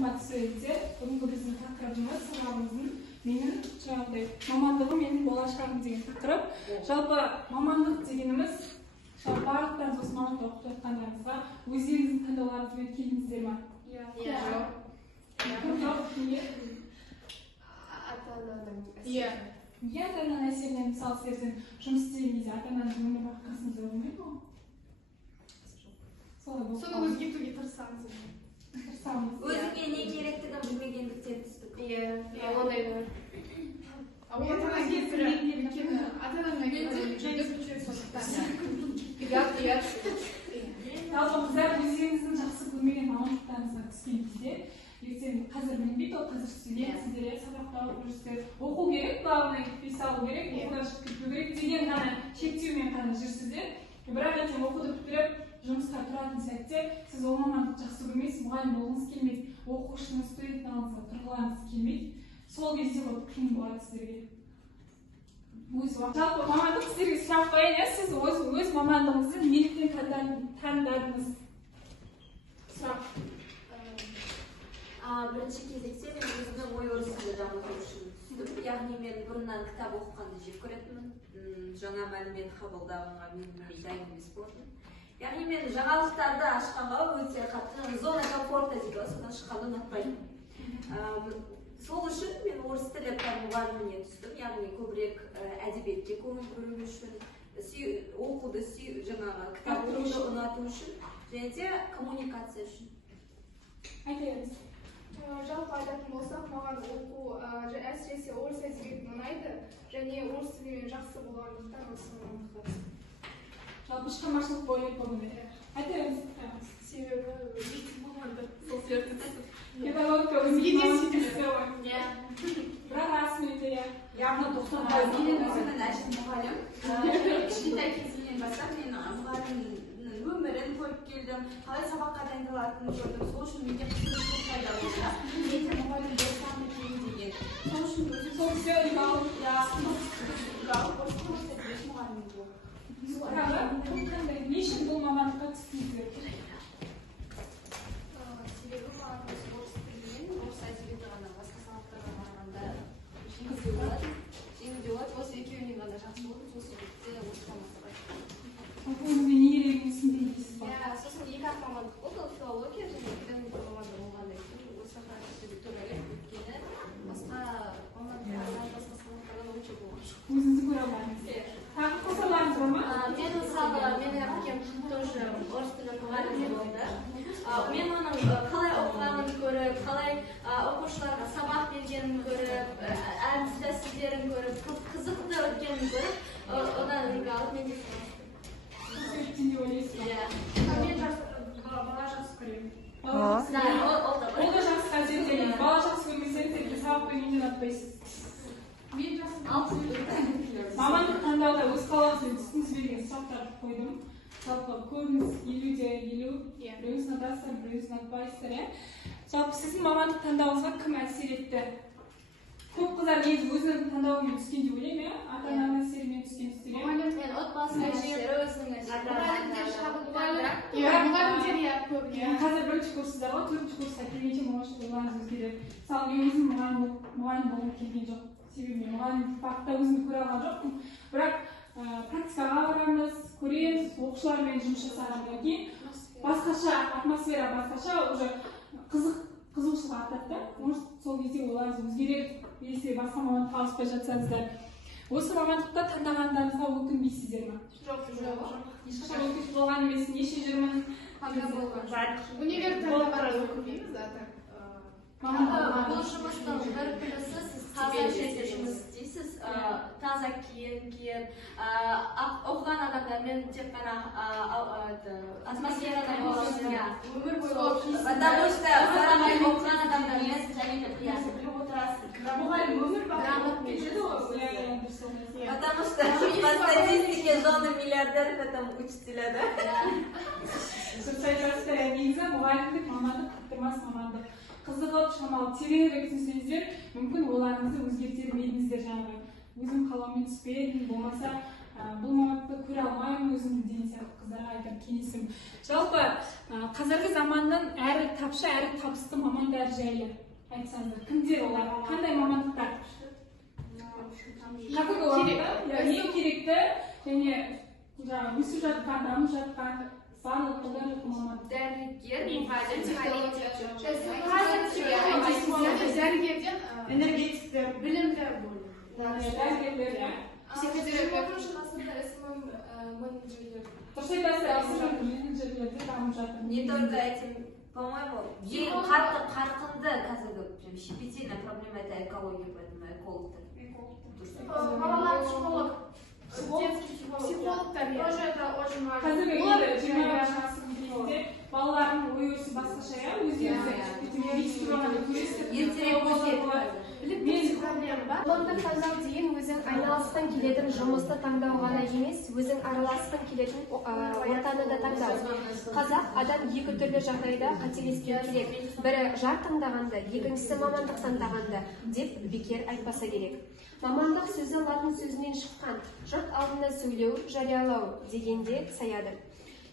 қымбатты студенттер, бүгінгі біздің тақырыбымыз сабағымыздың менің жаңағыдай мамандығым менің болашағым деген тақырып. Жалпы мамандық дегеніміз барлықтарыңыз осы мамандықта оқып жатқандарыңызға өздеріңіздің таңдауларыңызбен келдіңіздер ме? Иә. Неге ата-ананың әсерінен, мысалы сіздердің жұмыс істеген кезде ата-ананың өмірбақи қасыңызда болмайды ма? Соны өзгертуге тырысамыз. Өзіңе не керектігін білмегендіктен түстік. Иә, ондай бар. Ата-ананың қыздар өздеріңіздің жақсы көрмеген мамандықтарыңызға түскен кезде ертең қазір білінбейді, ол қазір студент, сіздер сабақта оқып жүрсіздер, оқу керек, главное кетпей салу керек, оқудан шығып кетпеу керек деген ғана шектеумен ғана жүрсіздер. Бірақ ертең оқуды бітіріп жұмысқа тұратын сәтте сіз ол мамандықты жақсы көрмейсіз, мұғалім болғыңыз келмейді, оқушының студенттің алдыңызға тұрғылғыңыз келмейді. Сол кезде ол қиын болады сіздерге. Жалпы мамандық сіздерге сұрақ қояйын, сіз өз мамандығыңызды неліктен таңдадыңыз? Сұрақ. Бірінші кезекте мен өзімнің ой өрісімді дамыту үшін түстім. Яғни мен бұрыннан кітап оқығанды жек көретінмін. Жаңа мәлімет қабылдауға мен дайын емес болдым. Яғни мен жаңалықтарды ашқанға өте қатты зона комфорта дейді, содан шыққанды ұнатпаймын. Сол үшін мен орыс тілі мұғаліміне түстім, яғни көбірек әдебиетке көңіл бөлу үшін, оқуды жаңағы кітап оқуды ұнату үшін, және де коммуникация үшін. Айтыңыз. Жалпы айтатын болсақ, маған оқу әсіресе орыс әдебиеті ұнайды, және орыс тілімен жақсы болғандықтан осы мамандыққа түстім. Жалпы шығармашылық бойлап болмайды. Айтыңыз. Себебі мамандық сол сияқты түсіп. Педагогика өзіңізге сүйдіңіздер ғой. Бірақ расымен де яғни 90-ға менің өзімнің әжем мұғалім. Кішкентай кезімнен бастап мен мұғалімнің өмірін көріп келдім, қалай сабаққа дайындалатынын көрдім. Сол үшін менде қызығушылық пайда болды. Мен де мұғалім болсам екен деген. Сол үшін өзім сол кісі ұйғалып, не үшін бұл мамандыққа түстіңіздер? Себебі маған орыс тілінен, орыс әдебиеті ғана басқа сабақтарға барғанда жеңіл болады. Осы екеуінен ғана жақсы болды, сол себепте осы мамандыққа түстім. Өзіңізге не керегін түсіндіңіз ба? Сосын екі-ақ мамандық болды, ол филология және педагогика мамандығы болғаннан кейін осы деп төрелеп өйткені басқа мамандықтардан, басқа сабақтардан өте болған жоқ. Өзіңізді көре алмадыңыз. Тағы қосарларыңыз бар ма? Мен мысалы, менің әпкем тоже орыс тілі мұғалімі болды. Мен оның қалай оқығанын көріп, қалай оқушыларға сабақ бергенін көріп, әдіс тәсілдерін көріп, қызықты өткенін көріп, одан үлгі алып мен де Сөйттен де ойлайсыз ба? Мен бала жақсы көремін. Ол да жақсы қажеттелейді. Бала жақсы көрмесеңіз, сабақ бергеннен атпайсыз. Мен жақсы Мамандық таңдауда өз қалауыңызбен түсіңіз берген сұрақтарды қойдым. Жалпы көбіңіз 50-де 50, біреуіңіз ұнатасыздар, біреуіңіз ұнатпайсыздар. Жалпы сіздің мамандық таңдауыңызға кім әсер етті? Көп қыздар негізі өзінің таңдауымен түскен деп ойлаймын, ата-ананың әсерімен түскен түстер. Мен отбасының әсері, өзінің әсері. Қазір бірінші курсыздар ғой, төртінші курсқа келгенше болашақ ойларыңыз өзгереді. Мысалы, мен өзім мұғалім болғым келген жоқ. Себебі мен мұғалімдік бағытта өзімді көре алған жоқпын. Бірақ практикаға барамыз, көреміз, оқушылармен жұмыс жасағаннан кейін басқаша атмосфера, басқаша уже қызығушылық артады. Может, сол кезде оларыңыз өзгереді, если басқа мамандыққа ауыспай жатсаңыздар. Осы мамандықта таңдағандарыңызға өкінбейсіздер ме? Жоқ. Ешқашан өкінішті болған емес, неше жүрмін. Универді таңдағанда өкінбейміз, Бұл жұмыстың бір плюсы, сіз таза жерде жұмыс істейсіз, таза киім киіп, оқыған адамдармен тек қана атмосферада боласыз. Өмір бойы оқыған адамдармен және де біліп отырасыз. Мұғалім өмір грамотный. Потому что по статистике жены миллиардеров это учителя, да? Дұрыс айтасыздар, негізі мұғалімдік мамандық таптырмас мамандық. Қызығып, шамалы тереңірек түсінсеңіздер, мүмкін ойларыңызды өзгерте бермейсіздер жаңағы. Өзім қалаумен түспедім, болмаса бұл мамандықты көре алмаймын өзімді деген сияқты қыздарға айтар кеңесім. Жалпы қазіргі заманның әрі тапшы әрі табысты мамандар жайлы айтсаңыздар, кімдер олар, қандай мамандықтар? Қазіргі уақытта ең керекті және өсіп жатқан, дамып жатқан барлық қолданылатын мамандық. Дәрігер, мұғалім, Дәрігерден энергетиктер, білімдер болды. Дәрігерлер, дұрыс айтасыз, менеджерлерде дамып жатыр. Не только этим, по-моему, ең қатты қарқынды қазіргі прям щепетильная проблема это экология, поэтому экологтар. Балалар психолог, детский психологтар тоже это очень важно. Қазіргі 20 ғасыр кезінде балалардың ой-өрісі басқаша, өздеріңіз Ертерек өзгерді. Мамандық таңдау деген өзің айналысқан келетін жұмысты таңдау ғана емес, өзің араласқан келетін ортаны да таңдау. Қазақ адам екі түрлі жағдайда қателеспеу керек. Бірі жар таңдағанда, екіншісі мамандық таңдағанда деп бекер айтпаса керек. Мамандық сөзі латын сөзінен шыққан, жұрт алдында сөйлеу, жариялау дегенде саяды.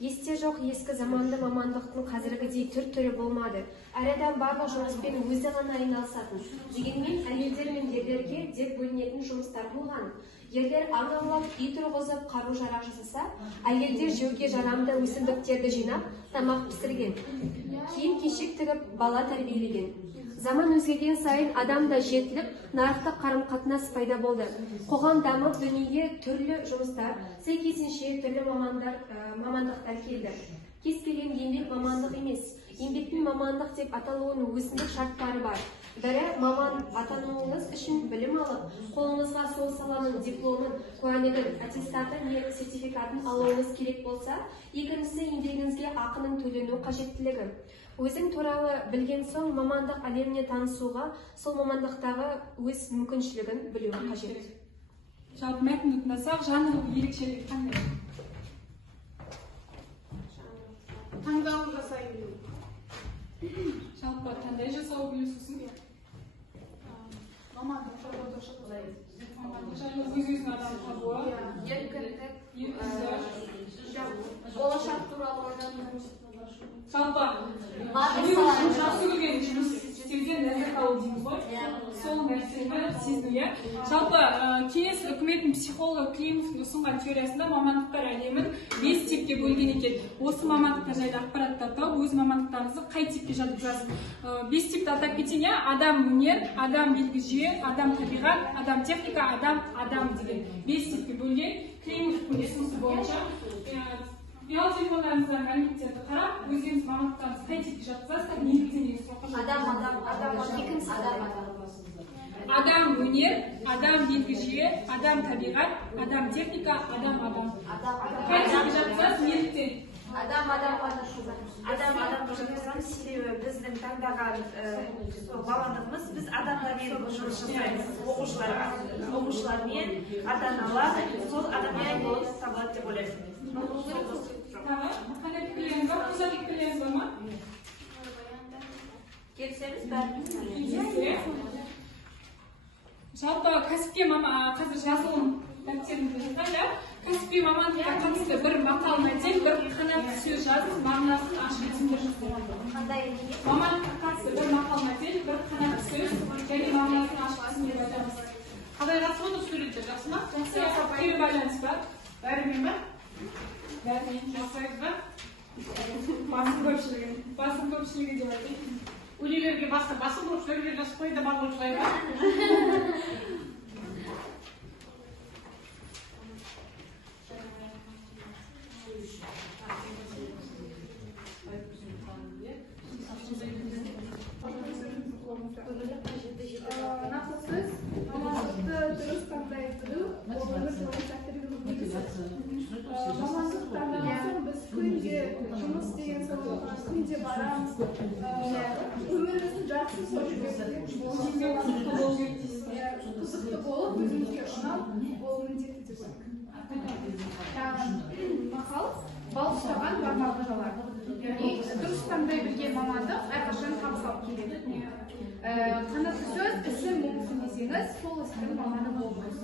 Есте жоқ ескі заманды мамандықтың қазіргідей түр-түрі болмады. Әр адам барлық жұмыспен өзі ғана айналысатын. Дегенмен әйелдер мен ерлерге деп бөлінетін жұмыстар болған. Ерлер аң аулап, үй тұрғызып, қару-жарақ жасаса, әйелдер жеуге жарамды өсімдіктерді жинап, тамақ пісірген. Киім-кешек тігіп, бала тәрбиелеген. Заман өзгерген сайын адам да жетіліп, нарықтық қарым-қатынас пайда болды. Қоғам дамып, дүниеге түрлі жұмыстар, сәйкесінше түрлі мамандықтар келді. Кез келген еңбек мамандық емес. Еңбектің мамандық деп аталуының өзіндік шарттары бар. Бірі маман атануыңыз үшін білім алып, қолыңызға сол саланың дипломын, куәлігін, аттестатын не сертификатын алуыңыз керек болса, екіншісі еңбегіңізге ақының төлену қажеттілігі. Өзің туралы білген соң мамандық әлеміне танысуға, сол мамандықтағы өз мүмкіншілігін білуі қажет. Жалпы мәтінді тыңдасақ, жанрлық ерекшелігі қандай? Таңдау жасай білу. Жалпы қандай жасау білесің? Мамандық өз-өзін адам табуы, еркіндік, еркіндік, болашақ туралы ойлану. жалпы жақсы көрген жұмыс істеуден ләззат алу дейміз ғой, сол нәрсені сезінуге. Жалпы кеңес үкіметтің психологы Климовтың ұсынған теориясында мамандықтар әлемін 5 типке бөлген екен. Осы мамандықтар жайлы ақпараттар тауып, өз мамандықтарыңызды қай типке жатқызасыз? 5 типті атап кетейін, адам өнер, адам белгі жүйе, адам табиғат, адам техника, адам деген 5 типке бөлген. Климовтың ұсынысы бойынша ұялы телефондарыңыздан мәліметтерді қарап, өздеріңіз мамандықтарыңызды қай типке жатқызасыздар, неліктен деген сұраққа жауап. Адам өнер, адам белгі жүйе, адам табиғат, адам техника, адам. Қай типке жатқызасыз, неліктен? Адамға жатқызамыз, себебі біздің таңдаған мамандығымыз, біз адамдармен жұмыс жасаймыз, оқушылармен, ата-аналар, сол адаммен болып табылады деп ойлаймын. Қандай пікірлеріңіз бар? Қосатын пікірлеріңіз бар ма? Келісеміз бәріміз. Жалпы кәсіпке қазір жазылым дәптеріңізде жазғанда, кәсіпке мамандыққа қатысты бір мақал мәтел, бір қанат сөз жазып, мағынасын ашып түсіндіріңіз. Мамандыққа қатысты бір мақал мәтел, бір қанат сөз, және мағынасын ашып түсіндіріп айтамыз. Қандай жақсы ма, студенттер, жақсы ма? Жақсы, тікелей байланыс бар. Бәрімен ба? Бәрімен Жақсайыз ба? басым көпшілігі деп айтайын. Өнелерге басым көпшілерге жасып қойды бар болшылай ба? Нақты сөз, мамандықты дұрыс таңдай білу, ол өмір бойы сәттілігінің негізі. Мамандық таңдаған соң біз күнде жұмыс деген соң күнде барамыз. Өміріміздің жақсы сол жүргізуге қызықты болып, өзімізге ұнау, ол міндетті деп ойлаймын. Мақал бал ұстаған бармағы жалар. Яғни дұрыс таңдай білген мамандық әрқашан табыс алып келеді. Қанатты сөз ісі мүмкін емес. десеңіз, сол істің маманы болмайсыз.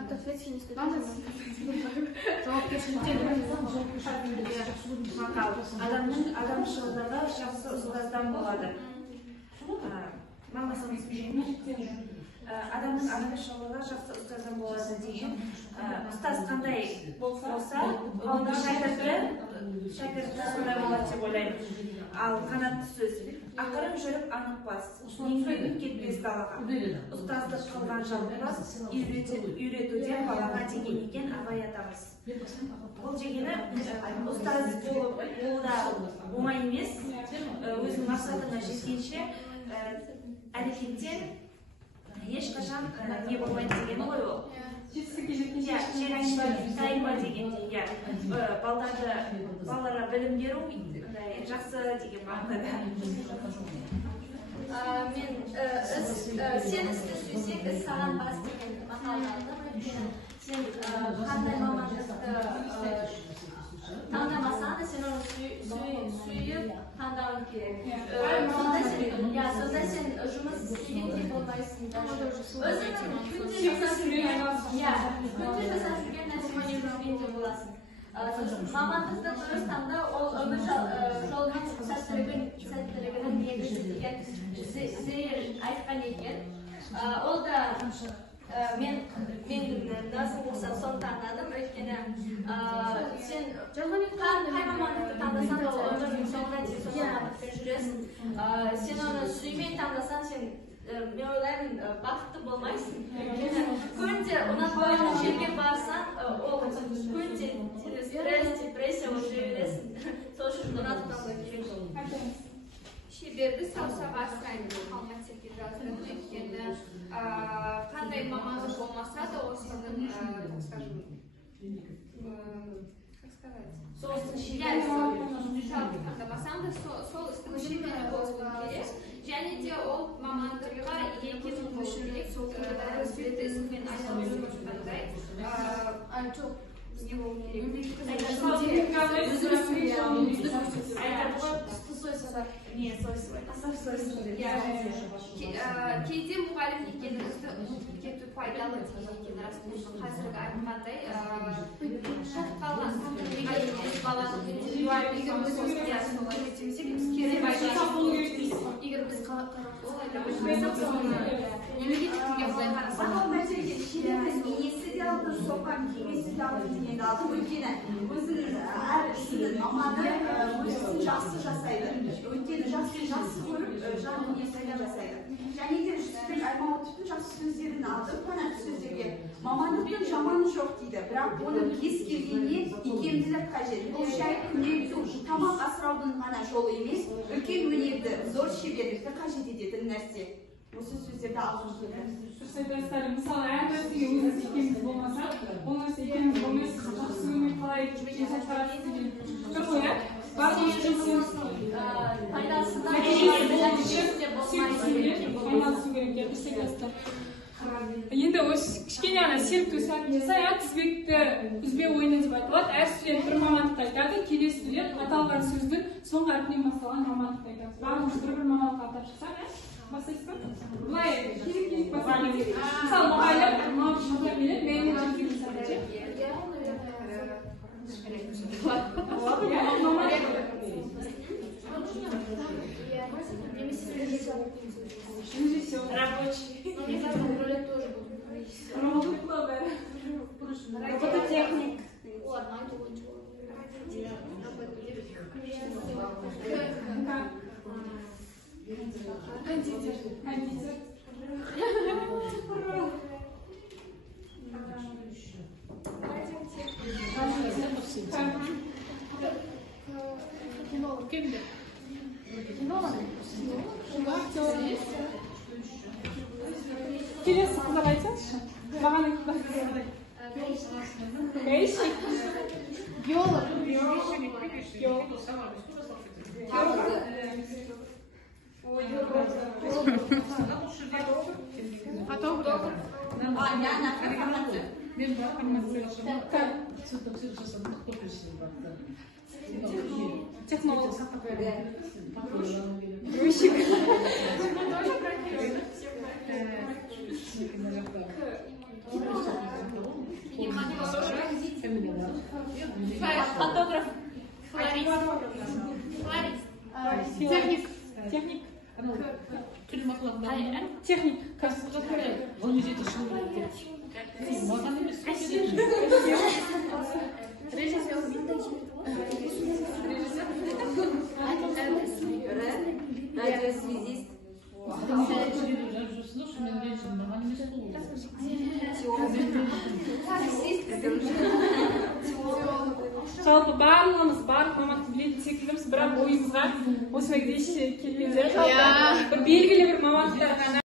От ответственности. Адамшылығы жақсы ұстаздан болады. Мамасының адамның адамшылығы жақсы ұстаздан болады деген. Ұстаз қандай болса, оның шәкірті сондай болады деп ойлаймын. Ал қанатты сөз. Ақырын жүріп анықпас, еңбегін кетпес далаға. Ұстаздық қылған жалықпас, үйретуден балаға деген екен Абай атамыз. Бұл дегені ұстаз болуда оңай емес, өзің мақсатыңа жеткенше әрекеттен ешқашан не болмайды деген ғой ол. Тайма дегендей, балаларға білім беру жақсы деген мағынада. Мен сен істі сүйсең, іс саған бас деген мақалды алдым. Сен қандай мамандықты таңдамасаң да сен оны сүйіп таңдауың керек. Сонда сен жұмыс істегендей болмайсың. Өзіңнің күнде жасап жүрген нәрсемен жүргенде боласың. Мамандықты дұрыс таңдау ол өмір жолының сәттілігінің негізі деген Зейр айтқан екен. Ол да мен назым болсам соны таңдадым, өйткені сен қай мамандықты таңдасаң ол өмірдің соңына дейін сол мамандықпен жүресің. Сен оны сүймей таңдасаң, сен мен ойлаймын бақытты болмайсың. Күнде ұнатпаған жерге барсаң, ол күнде стресс, депрессия болып жүре бересің. Сол үшін ұнатып таңдау керек жол. Шеберді саусақ астырайын мақсатқа жаздым, өйткені қандай мамандық болмаса да осының, Сол істің таңдамасаң да сол істің шебері болуы керек. Және де ол мамандыққа екенін болу керек. Сол өсбетті ісімен айналысып жатқандай не болу керек. Кейде мұғалім екенімізді ұмытып кету пайдалы деген расында қазіргі айтқандай егер біз енесі де алды, соқан кемесі де алды дегенді алды. Өйткені өзінің әр ісінің маманы өзінің жақсы жасайды. Өйткені жақсы көріп, жанын есіге жасайды. Және де жүздің Аймауытовтың жақсы сөздерін алды, қанатты сөздерге. Мамандықтың жаманы жоқ дейді, бірақ оның кез келгеніне икемділік қажет. Бұл жай күнелту, тамақ асыраудың ғана жолы емес, үлкен өнерді, зор шеберлікті қажет ететін нәрсе. Осы сөздерді алғым келеді. Мысалы, әр нәрсеге өзіңіз икеміз болмаса, ол нәрсе икеміз болмайсыз, жақсы өмір қалай жасап шығарасыз деген жоқ қой, иә? Барлық айналысу керек деп істегенсіздер. Енді осы кішкене ғана серікту сәтін жасай, тізбекті үзбе ойыны деп айтылады. Әр студент бір мамандықты айтады, келесі студент аталған сөздің соңғы әрпінен басталған мамандықты айтады. Барлығымыз бір мамандықты атап шықсақ, бастайсыз ба? Былай керек бастаймыз. Мысалы, мұғалім, менеджер деген сәтте. Режиссер. Рабочий. Робототехник. Кондитер. Келесі қыздар айтсаңызшы. Маған гаишник. Геолог. Фотограф. Мен технолог. Грузчик. Фотограф. Техник. Техник. Техник. Радиосвязист. Жалпы барлығымыз барлық мамандықты білетін секілдіміз, бірақ ойымызға осындай келгенде бір белгілі бір мамандықтар ғана